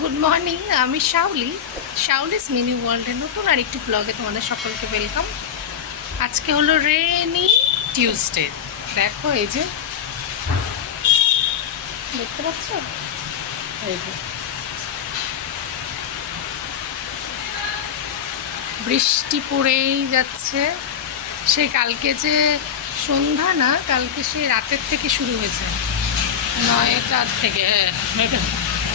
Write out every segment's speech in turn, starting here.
Good morning. আমি শাউলিস mini ওয়ার্ল্ডের নতুন আরেকটি ব্লগে তোমাদের সকলকে ওয়েলকাম। আজকে হলো রেনি টিউসডে। দেখো এই যে দেখতে পাচ্ছ, এই যে বৃষ্টি পড়েই যাচ্ছে। সেই কালকে যে সন্ধ্যা না, কালকে সেই রাতের থেকে শুরু হয়েছে, 9টার থেকে।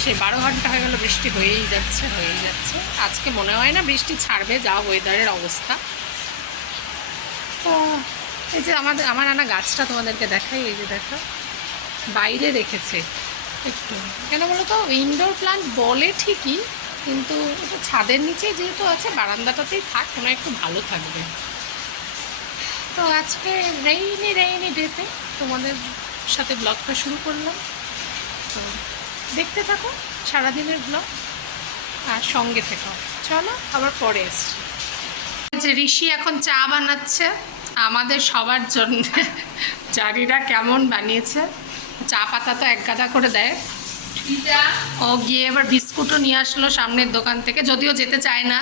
সেই 12 ঘন্টা হয়ে গেল বৃষ্টি হয়েই যাচ্ছে। আজকে মনে হয় না বৃষ্টি ছাড়বে, যা ওয়েদারের অবস্থা। তো এই যে আমার আনা গাছটা তোমাদেরকে দেখাই। এই যে দেখো, বাইরে রেখেছে একটু, কেন বলো তো, ইনডোর প্লান্ট বলে ঠিকই, কিন্তু এটা ছাদের নিচে যেহেতু আছে, বারান্দাটাতেই থাক, কোনো একটু ভালো থাকবে। তো আজকে রেইনি ডেতে তোমাদের সাথে ব্লগটা শুরু করলাম। তো দেখতে থাকো সারাদিনের ব্লগ আর সঙ্গে থেকো। চলো আবার পরে এসছি। যে ঋষি এখন চা বানাচ্ছে আমাদের সবার জন্য। জানিনা কেমন বানিয়েছে, চা পাতা তো এক গাদা করে দেয়। ও গিয়ে এবার বিস্কুটও নিয়ে আসলো সামনের দোকান থেকে, যদিও যেতে চায় না,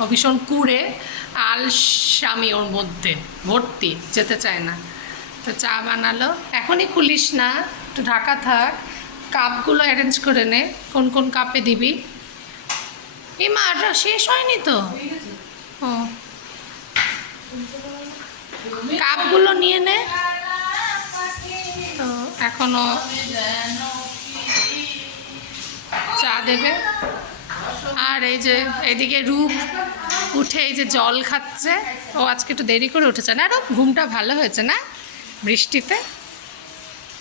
ও ভীষণ কুড়ে আলসামি ওর মধ্যে ভর্তি, যেতে চায় না। তো চা বানালো। এখনই খুলিস না, একটু ঢাকা থাক, কাপগুলো অ্যারেঞ্জ করে নে, কোন কোন কাপে দিবি। এই মাটা শেষ হয়নি তো। ও কাপগুলো নিয়ে নে। তো এখনো চা দেবে। আর এই যে এদিকে রূপ উঠে এই যে জল খাচ্ছে। ও আজকে একটু দেরি করে উঠেছে না, রূপ ঘুমটা ভালো হয়েছে না বৃষ্টিতে।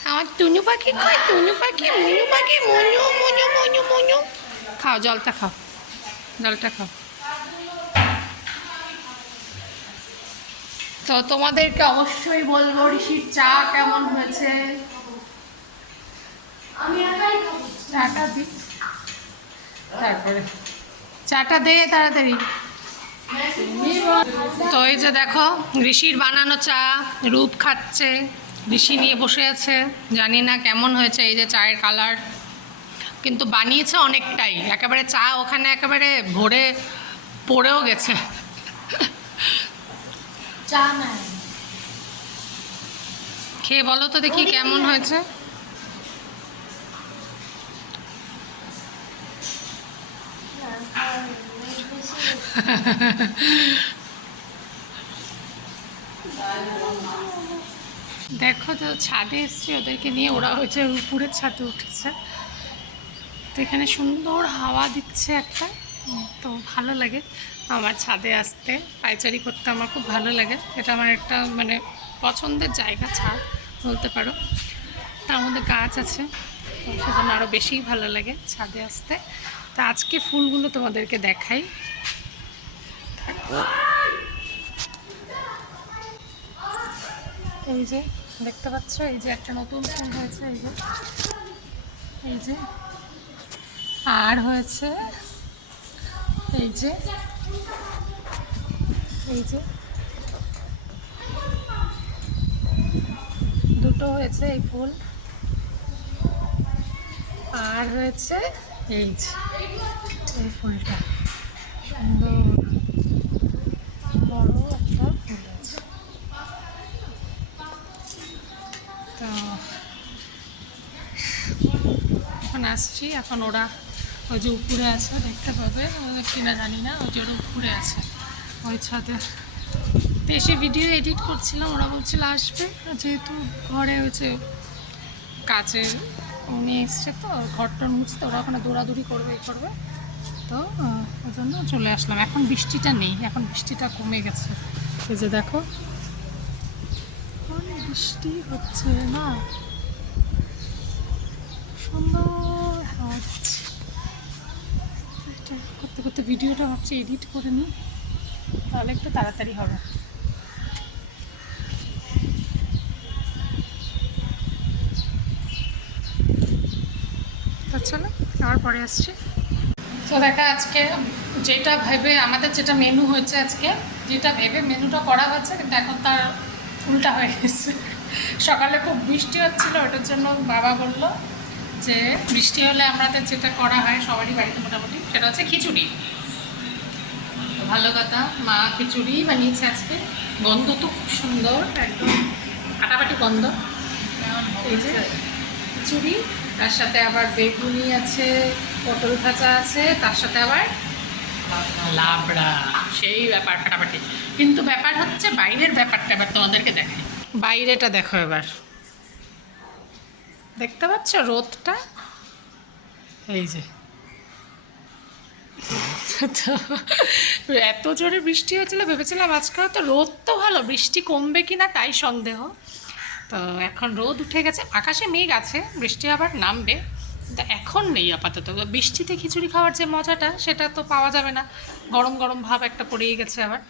আমার টুনু পাখি কই, টুনু পাখি, মুনু পাখি, মুনু মুনু মুনু মুনু। খাও জলটা, খাও জলটা খাও। তো তোমাদেরকে অবশ্যই বলবো ঋষির চা কেমন হয়েছে। চাটা দি, তারপরে চাটা দে তাড়াতাড়ি। তো এই যে দেখো ঋষির বানানো চা রূপ খাচ্ছে, ঋষি নিয়ে বসে আছে। জানি না কেমন হয়েছে এই যে চায়ের কালার, কিন্তু বানিয়েছে অনেকটাই, একেবারে চা ওখানে একেবারে ভরে পড়েও গেছে। খেয়ে বলো তো দেখি কেমন হয়েছে। দেখো তো ছাদে এসছি ওদেরকে নিয়ে, ওরা হয়েছে উপরের ছাদে উঠেছে। তো এখানে সুন্দর হাওয়া দিচ্ছে একটা, তো ভালো লাগে আমার ছাদে আসতে, পায়চারি করতে আমার খুব ভালো লাগে। এটা আমার একটা মানে পছন্দের জায়গা, ছাদ বলতে পারো। তার মধ্যে গাছ আছে, তো সেজন্য আরও বেশিই ভালো লাগে ছাদে আসতে। তা আজকে ফুলগুলো তোমাদেরকে দেখাই। এই যে দেখতে পাচ্ছ, এই যে একটা নতুন ফুল হয়েছে, এই যে আর হয়েছে এই যে দুটো হয়েছে এই ফুল, আর হয়েছে এই যে এই ফুলটা, সুন্দর বড় একটা ফুল আছে। তো এখন আসছি, এখন ওরা ওই যে উপরে আছে, দেখতে পাবে কিনা জানি না, ওই যে ওরা উপরে আছে ওই ছাদে। তো এসে ভিডিও এডিট করছিলাম, ওরা বলছিল আসবে, যেহেতু ঘরে হয়েছে কাচের উনি এসছে, তো ঘরটা মুছতে, ওরা ওখানে দৌড়াদৌড়ি করবে এই করবে, তো ওই জন্য চলে আসলাম। এখন বৃষ্টিটা নেই, এখন বৃষ্টিটা কমে গেছে। এই যে দেখো বৃষ্টি হচ্ছে না, সুন্দর হাওয়া দিচ্ছে। এটা করতে করতে ভিডিওটা ভাবছি এডিট করে নিই, তাহলে একটু তাড়াতাড়ি হবে। তো চলো আবার পরে আসছি। তো দেখা আজকে যেটা ভেবে আমাদের যেটা মেনু হয়েছে, আজকে যেটা ভেবে মেনুটা করা হয়েছে, কিন্তু এখন তার উল্টা হয়ে গেছে। সকালে খুব বৃষ্টি হচ্ছিল, ওটার জন্য বাবা বলল যে বৃষ্টি হলে আমাদের যেটা করা হয় সবারই বাড়িতে মোটামুটি, সেটা হচ্ছে খিচুড়ি। তো ভালো কথা, মা খিচুড়ি বানিয়েছে আজকে। গন্ধ তো খুব সুন্দর, একদম ফাটাফাটি গন্ধ। এই যে খিচুড়ি, তার সাথে আবার বেগুনি আছে, পটল ভাজা আছে, তার সাথে আবার লাবড়া। সেই ব্যাপার ফাটাফাটি। কিন্তু ব্যাপার হচ্ছে বাইরের ব্যাপারটা এবার তোমাদেরকে দেখাই। বাইরেটা দেখো এবার, দেখতে পাচ্ছ রোদটা? এই যে তো এত জোরে বৃষ্টি হচ্ছিল, ভেবেছিলাম আজকে তো রোদ তো ভালো, বৃষ্টি কমবে কি না তাই সন্দেহ। তো এখন রোদ উঠে গেছে, আকাশে মেঘ আছে, বৃষ্টি আবার নামবে, কিন্তু এখন নেই আপাতত। বৃষ্টিতে খিচুড়ি খাওয়ার যে মজাটা সেটা তো পাওয়া যাবে না, গরম গরম ভাব একটা পড়েই গেছে আবার।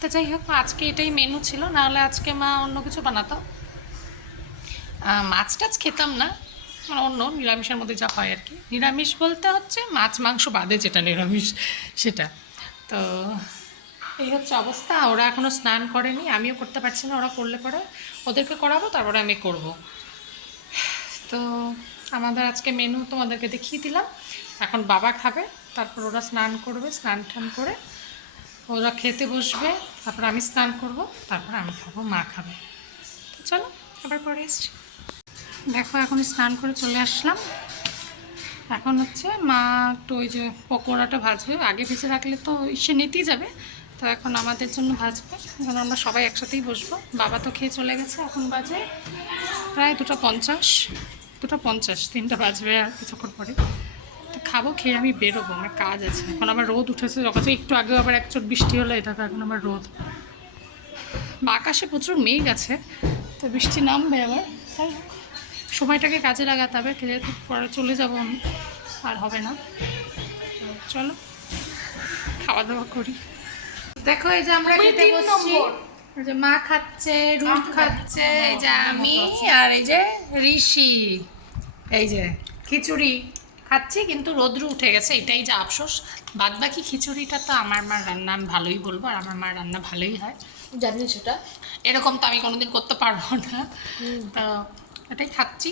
তো যাই হোক, আজকে এটাই মেনু ছিল, নাহলে আজকে মা অন্য কিছু বানাতো। মাছ টাছ খেতাম না, মানে অন্য নিরামিষের মধ্যে যা হয় আর কি। নিরামিষ বলতে হচ্ছে মাছ মাংস বাদে যেটা নিরামিষ সেটা। তো এই হচ্ছে অবস্থা। ওরা এখনও স্নান করেনি, আমিও করতে পারছি না, ওরা করলে পরে ওদেরকে করাবো, তারপরে আমি করব। তো আমাদের আজকে মেনু তোমাদেরকে দেখিয়ে দিলাম। এখন বাবা খাবে, তারপর ওরা স্নান করবে, স্নান টান করে ওরা খেতে বসবে, তারপর আমি স্নান করব, তারপর আমি খাবো, মা খাবে। তো চলো আবার পরে এসছি। দেখো এখন স্নান করে চলে আসলাম। এখন হচ্ছে মা একটু ওই যে পকোড়াটা ভাজবে, আগে ভেজে রাখলে তো সে নিতেই যাবে, তো এখন আমাদের জন্য ভাজবে, কারণ আমরা সবাই একসাথেই বসবো। বাবা তো খেয়ে চলে গেছে, এখন বাজে প্রায় 2:50, 2:50, 3টা বাজবে আর কিছুক্ষণ পরে। তো খাবো, খেয়ে আমি বেরোবো, আমার কাজ আছে। এখন আবার রোদ উঠেছে, যখন একটু আগেও আবার এক চোট বৃষ্টি হলো, এটা এখন আবার রোদ। আকাশে প্রচুর মেঘ আছে, তো বৃষ্টি নামবে আবার। তাই হোক, সময়টাকে কাজে লাগাতে হবে, যেহেতু পরে চলে যাবো আমি, আর হবে না। চলো খাওয়া দাওয়া করি। দেখো এই যে আমরা খেতে বসছি, এই যে মা খাচ্ছে, রুট খাচ্ছে, এই যে আমি, আর এই যে ঋষি। এই যে খিচুড়ি খাচ্ছি, কিন্তু রোদ্রু উঠে গেছে, এটাই যা আফসোস। বাদ বাকি খিচুড়িটা তো আমার মার রান্না আমি ভালোই বলবো, আর আমার মার রান্না ভালোই হয়, জানি সেটা। এরকম তো আমি কোনোদিন করতে পারবো না। তো এটাই খাচ্ছি।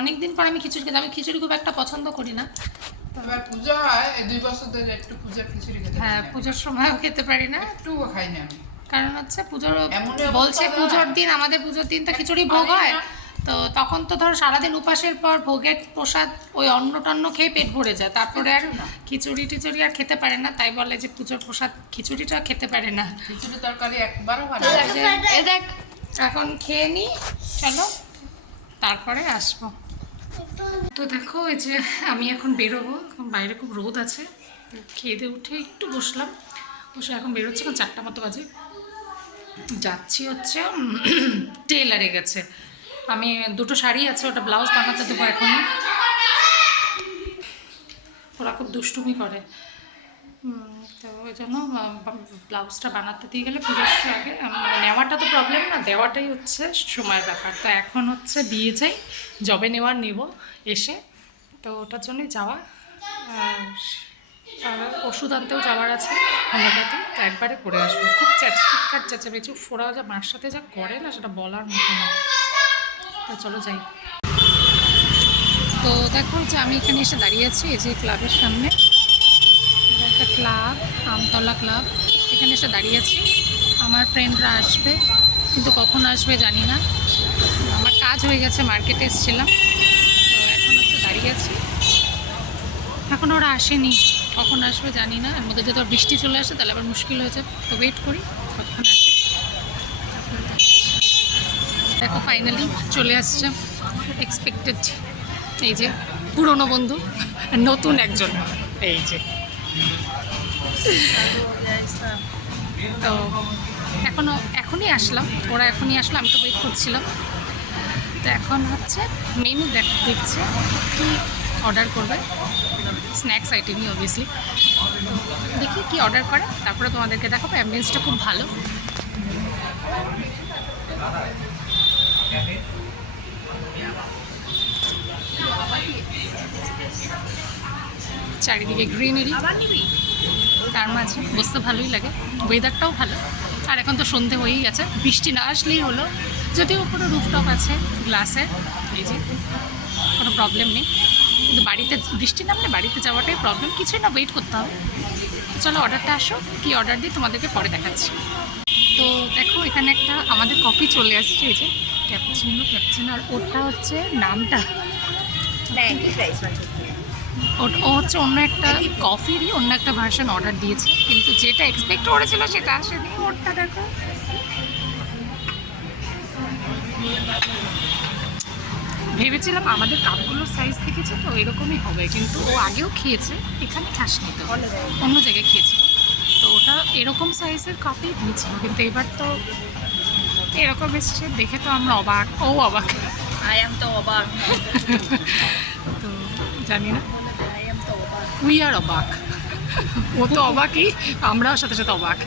অনেকদিন পর আমি খিচুড়ি খেতে, আমি খিচুড়ি খুব একটা পছন্দ করি না। এবার পূজা হয়, এই 2 বছর ধরে একটু পূজার খিচুড়ি খেতে হ্যাঁ, পুজোর সময়ও খেতে পারি না, একটুও খাই না আমি। কারণ হচ্ছে পুজোর এমনই অবস্থা বলছে হয়। পুজোর দিন, আমাদের পুজোর দিন তো খিচুড়ি ভোগ হয়, তো তখন তো ধরো সারাদিন উপাসের পর ভোগের প্রসাদ ওই অন্ন টন্ন খেয়ে পেট ভরে যায়, তারপরে আর খিচুড়ি টিচুড়ি আর খেতে পারে না, তাই বলে যে পুজোর প্রসাদ খিচুড়িটা খেতে পারে না। খিচুড়ি তরকারি একবারও ভালো তো লাগে না। এই দেখ, এখন খেয়ে নিই, চলো তারপরে আসবো। তো দেখো এই যে আমি এখন বেরোবো, এখন বাইরে খুব রোদ আছে, খেয়ে দিয়ে উঠে একটু বসলাম, বসে এখন বেরোচ্ছি, এখন 4টা মতো বাজে। যাচ্ছি হচ্ছে টেলারে গেছে, আমি 2টো শাড়ি আছে, ওটা ব্লাউজ বানাতে দেবো এখনই। ওরা খুব দুষ্টুমি করে, তো ওই জন্য ব্লাউজটা বানাতে দিয়ে গেলে পুজোর আগে, মানে নেওয়াটা তো প্রবলেম না, দেওয়াটাই হচ্ছে সময়ের ব্যাপার। তো এখন হচ্ছে দিয়ে যাই, জবে নেওয়ার নেব এসে, তো ওটার জন্যই যাওয়া। আর ওষুধ আনতেও যাওয়ার আছে হোমিওপ্যাথি, তো একবারে করে আসবো। খুব চিৎকার চেঁচামেচি, ফোরা যা মার সাথে যা করে না, সেটা বলার মতো না। তো চলো যাই। তো দেখো যে আমি এখানে এসে দাঁড়িয়ে আছি, এই যে ক্লাবের সামনে, একটা ক্লাব, আমতলা ক্লাব, এখানে এসে দাঁড়িয়ে আছি। আমার ফ্রেন্ডরা আসবে, কিন্তু কখন আসবে জানি না। আমার কাজ হয়ে গেছে, মার্কেটে এসেছিলাম, তো এখন হচ্ছে দাঁড়িয়ে আছি। এখন ওরা আসেনি, কখন আসবে জানি না, এর মধ্যে যদি ওর বৃষ্টি চলে আসে তাহলে আবার মুশকিল হয়ে যাবে, তো ওয়েট করি কতক্ষণ আসে। দেখো ফাইনালি চলে আসছে, এক্সপেক্টেড। এই যে পুরনো বন্ধু, নতুন একজন, এই যে। তো এখনই আসলাম, ওরা এখনই আসলো, আমি তো ওয়েট করছিলাম। তো এখন হচ্ছে মেনু দেখছে কি অর্ডার করবে, স্ন্যাক্স আইটেমই অবভিয়াসলি। তো দেখি কি অর্ডার করে, তারপরে তোমাদেরকে দেখাবো। অ্যাম্বিয়েন্সটা খুব ভালো। চারিদিকে গ্রিনারি, তার মাঝে বসতে ভালোই লাগে, ওয়েদারটাও ভালো। আর এখন তো সন্ধে হয়েই গেছে, বৃষ্টি না আসলেই হলো, যদিও উপরে রুফটপ আছে গ্লাসে, এই যে কোনো প্রবলেম নেই, কিন্তু বাড়িতে বৃষ্টি নামলে বাড়িতে যাওয়াটাই প্রবলেম, কিছুই না, ওয়েট করতে হবে। চলো অর্ডারটা আসো, কী অর্ডার দিই তোমাদেরকে পরে দেখাচ্ছি। তো দেখো এখানে একটা আমাদের কফি চলে আসছে, এই যে ক্যাপুচিনো, আর ওটা হচ্ছে নামটা ও হচ্ছে অন্য একটা কফিরই অন্য একটা ভার্সন অর্ডার দিয়েছে, কিন্তু যেটা এক্সপেক্ট করেছিল সেটা আসেনি। ওটা দেখো, ভেবেছিলাম আমাদের কাপগুলোর সাইজ দেখেছে তো এরকমই হবে, কিন্তু ও আগেও খেয়েছে, এখানে খাসনি তো, অন্য জায়গায় খেয়েছিল, তো ওটা এরকম সাইজের কাপই দিয়েছিল, কিন্তু এবার তো এরকম এসছে, দেখে তো আমরা অবাক, ও অবাক, I am তো অবাক। তো জানি না, I am তো অবাক। উই আর অবাক, ও তো অবাকই, আমরাও সাথে সাথে অবাক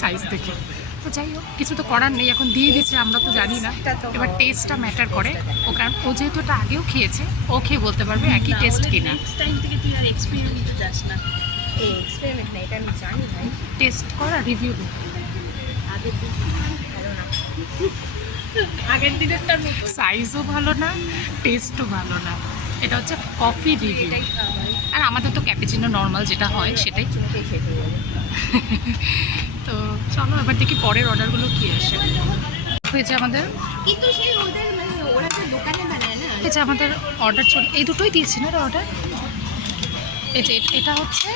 সাইজ দেখে। তো যাই হোক, কিছু তো করার নেই, এখন দিয়ে দিচ্ছে, আমরা তো জানি না, এবার টেস্টটা ম্যাটার করে। ও কারণ ও যেহেতু এটা আগেও খেয়েছে, ও খেয়ে বলতে পারবে একই টেস্ট কিনা। নেক্সট টাইম থেকে তুই আর এক্সপেরিমেন্ট নিতে যাস না। এই এক্সপেরিমেন্ট না, এটা আমি জানি ভাই। টেস্ট করা রিভিউ দিই, আগের দিন ভালো না। আগের দিনেরটার মতো সাইজও ভালো না, টেস্টও ভালো না। এটা হচ্ছে কফি রিভিউ, এটাই খাওয়া। আর আমাদের তো ক্যাপুচিনো নর্মাল যেটা হয় সেটাই। চুমুকে খেতে যাবে। তো চলো এবার দেখি পরের অর্ডারগুলো কী আসে। হয়েছে আমাদের, কিন্তু সেই ওদের মানে ওরা যে দোকানে বানায় না, এই যে আমাদের অর্ডার চলে, এই দুটোই দিয়েছি না অর্ডার। এই যে এটা হচ্ছে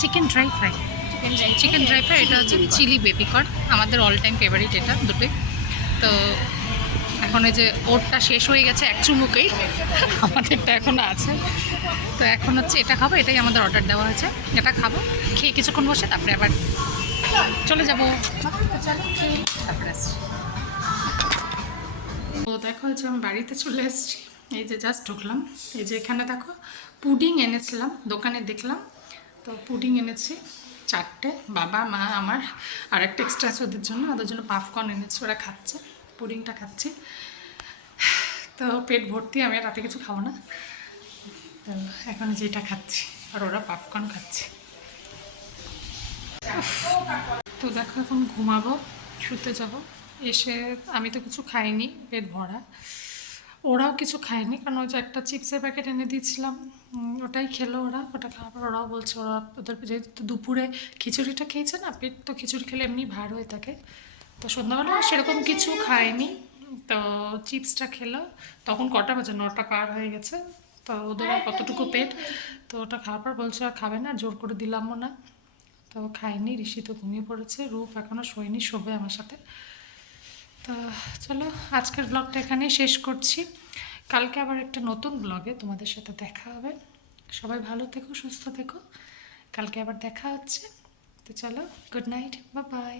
চিকেন ড্রাই ফ্রাই, এটা হচ্ছে চিলি বেবি কর্ন, আমাদের অল টাইম ফেভারিট এটা দুটোই। তো এখন এই যে ওরটা শেষ হয়ে গেছে এক চুমুকেই, আমাদেরটা এখনও আছে, তো এখন হচ্ছে এটা খাবো, এটাই আমাদের অর্ডার দেওয়া হয়েছে, এটা খাবো, খেয়ে কিছুক্ষণ বসে তারপরে আবার চলে যাবো, তারপরে আসছি। তো দেখো হচ্ছে আমি বাড়িতে চলে এসেছি, এই যে জাস্ট ঢুকলাম, এই যে এখানে দেখো পুডিং এনেছিলাম দোকানে, দেখলাম তো পুডিং এনেছি 4টে, বাবা মা আমার, আর একটা এক্সট্রা আছে ওদের জন্য পাফকর্ন এনেছি, ওরা খাচ্ছে, পুডিংটা খাচ্ছি। তো পেট ভর্তি, আমি আর রাতে কিছু খাবো না, তো এখন যেটা খাচ্ছি, আর ওরা পাফকর্ন খাচ্ছে। তো দেখো এখন ঘুমাবো, শুতে যাব, এসে আমি তো কিছু খাইনি, পেট ভরা, ওরাও কিছু খায়নি, কারণ ওই যে একটা চিপসের প্যাকেট এনে দিয়েছিলাম, ওটাই খেলো ওরা, ওটা খাওয়ার পর ওরাও বলছে ওদের যেহেতু দুপুরে খিচুড়িটা খেয়েছে না, পেট তো খিচুড়ি খেলে এমনি ভার হয়ে থাকে, তো সন্ধ্যাবেলা সেরকম কিছু খায়নি, তো চিপসটা খেলো, তখন কটা বাজে, 9টা পার হয়ে গেছে, তো ওদের আর কতটুকু পেট, তো ওটা খাওয়ার পর বলছে আর খাবে না, জোর করে দিলামও না, তো খায়নি। ঋষি তো ঘুমিয়ে পড়েছে, রূপ এখনও শোয়নি, শোবে আমার সাথে। তো চলো আজকের ব্লগটা এখানেই শেষ করছি, কালকে আবার একটা নতুন ব্লগে তোমাদের সাথে দেখা হবে। সবাই ভালো থেকো, সুস্থ থেকো, কালকে আবার দেখা হচ্ছে। তো চলো, গুড নাইট, বাই বাই।